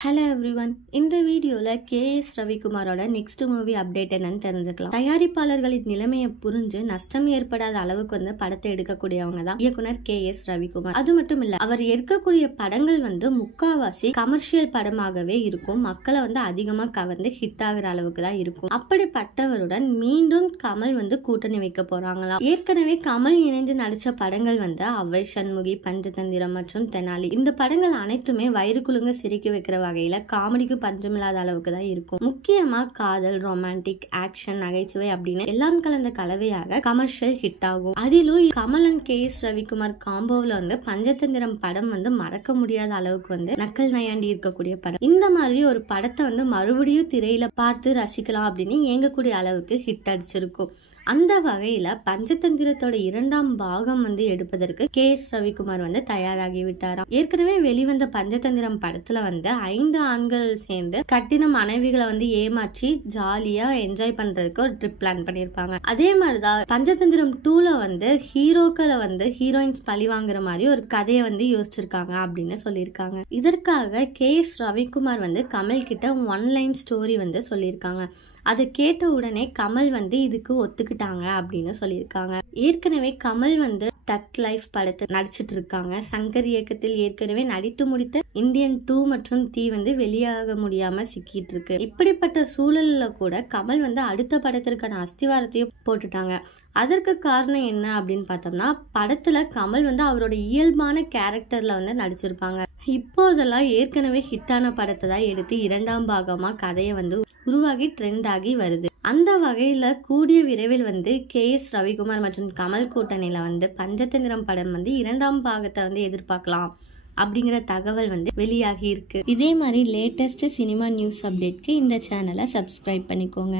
Hello everyone, இந்த வீடியோல KS ரவிக்குமாரோட next movie update என்னன்னு தெரிஞ்சுக்கலாம். தயாரிப்பாளர்களின் நிலைமையை புரிஞ்சு நஷ்டம் ஏற்படாத அளவுக்கு படத்தை எடுக்கக்கூடியவங்க தான் இயக்குனர் கேஎஸ் ரவிக்குமார். அது மட்டும் இல்ல, அவர் எடுக்கக்கூடிய படங்கள் முக்காவாசி கமர்ஷியல் படமாகவே இருக்கும். மக்களை அதிகமா கவர்ந்து ஹிட் ஆகுற அளவுக்கு தான் இருக்கும். அப்படிப்பட்டவருடன் மீண்டும் கமல் கூட்டணி வைக்க போறாங்களாம். ஏற்கனவே கமல் இணைந்து நடிச்ச படங்கள் அவ்வை சண்முகி, பஞ்சதந்திரம் மற்றும் தெனாலி. இந்த படங்கள் அனைத்துமே வயிறு குலுங்க சிரிக்க வைக்கிற வகையில காமெடிக்கு பஞ்சமில்லாத அளவுக்கு தான் இருக்கும். முக்கியமா காதல், ரொமான்டிக், ஆக்ஷன், நகைச்சுவை அப்படின்னு எல்லாம் கலந்த கலவையாக கமர்ஷியல் ஹிட் ஆகும். அதிலும் கமல் அண்ட் கேஎஸ் ரவிக்குமார் காம்போவில் பஞ்சதந்திரம் படம் மறக்க முடியாத அளவுக்கு நக்கல் நயாண்டி இருக்கக்கூடிய படம். இந்த மாதிரி ஒரு படத்தை மறுபடியும் திரையில பார்த்து ரசிக்கலாம் அப்படின்னு ஏங்கக்கூடிய அளவுக்கு ஹிட் அடிச்சிருக்கும். அந்த வகையில பஞ்சதந்திரத்தோட 2ஆம் பாகம் எடுப்பதற்கு கேஎஸ் ரவிக்குமார் தயாராகி விட்டாராம். ஏற்கனவே வெளிவந்த பஞ்சதந்திரம் படத்துல 5 ஆண்கள் சேர்ந்து கட்டின மனைவிகளை ஏமாற்றி ஜாலியா என்ஜாய் பண்றதுக்கு ஒரு ட்ரிப் பிளான் பண்ணிருப்பாங்க. அதே மாதிரிதான் பஞ்சதந்திரம் 2ல ஹீரோக்களை ஹீரோயின்ஸ் பழி வாங்குற மாதிரி ஒரு கதையை யோசிச்சிருக்காங்க அப்படின்னு சொல்லியிருக்காங்க. இதற்காக கேஎஸ் ரவிக்குமார் கமல் கிட்ட 1 லைன் ஸ்டோரி சொல்லியிருக்காங்க. அதை கேட்ட உடனே கமல் இதுக்கு ஒத்துக்கிட்டாங்க அப்படின்னு சொல்லியிருக்காங்க. ஏற்கனவே கமல் தக் லைஃப் படத்தை நடிச்சிட்டு இருக்காங்க. சங்கர் இயக்கத்தில் ஏற்கனவே நடித்து முடித்த இந்தியன் 2 மற்றும் தீ வெளியாக முடியாம சிக்கிட்டு இருக்கு. இப்படிப்பட்ட சூழல்ல கூட கமல் அடுத்த படத்திற்கான அஸ்திவாரத்தையும் போட்டுட்டாங்க. அதற்கு காரணம் என்ன அப்படின்னு பார்த்தோம்னா, படத்துல கமல் அவரோட இயல்பான கேரக்டர்ல நடிச்சிருப்பாங்க. இப்போதெல்லாம் ஏற்கனவே ஹிட்டான படத்தை தான் எடுத்து 2ஆம் பாகமா கதையை உருவாகி ட்ரெண்ட் ஆகி வருது. அந்த வகையில கூடிய விரைவில் கேஎஸ் ரவிக்குமார் மற்றும் கமல் கூட்டணியில பஞ்சதந்திரம் படம் 2ஆம் பாகத்தை எதிர்பார்க்கலாம் அப்படிங்கிற தகவல் வெளியாகி இருக்கு. இதே மாதிரி லேட்டஸ்ட் சினிமா நியூஸ் அப்டேட்க்கு இந்த சேனலை சப்ஸ்கிரைப் பண்ணிக்கோங்க.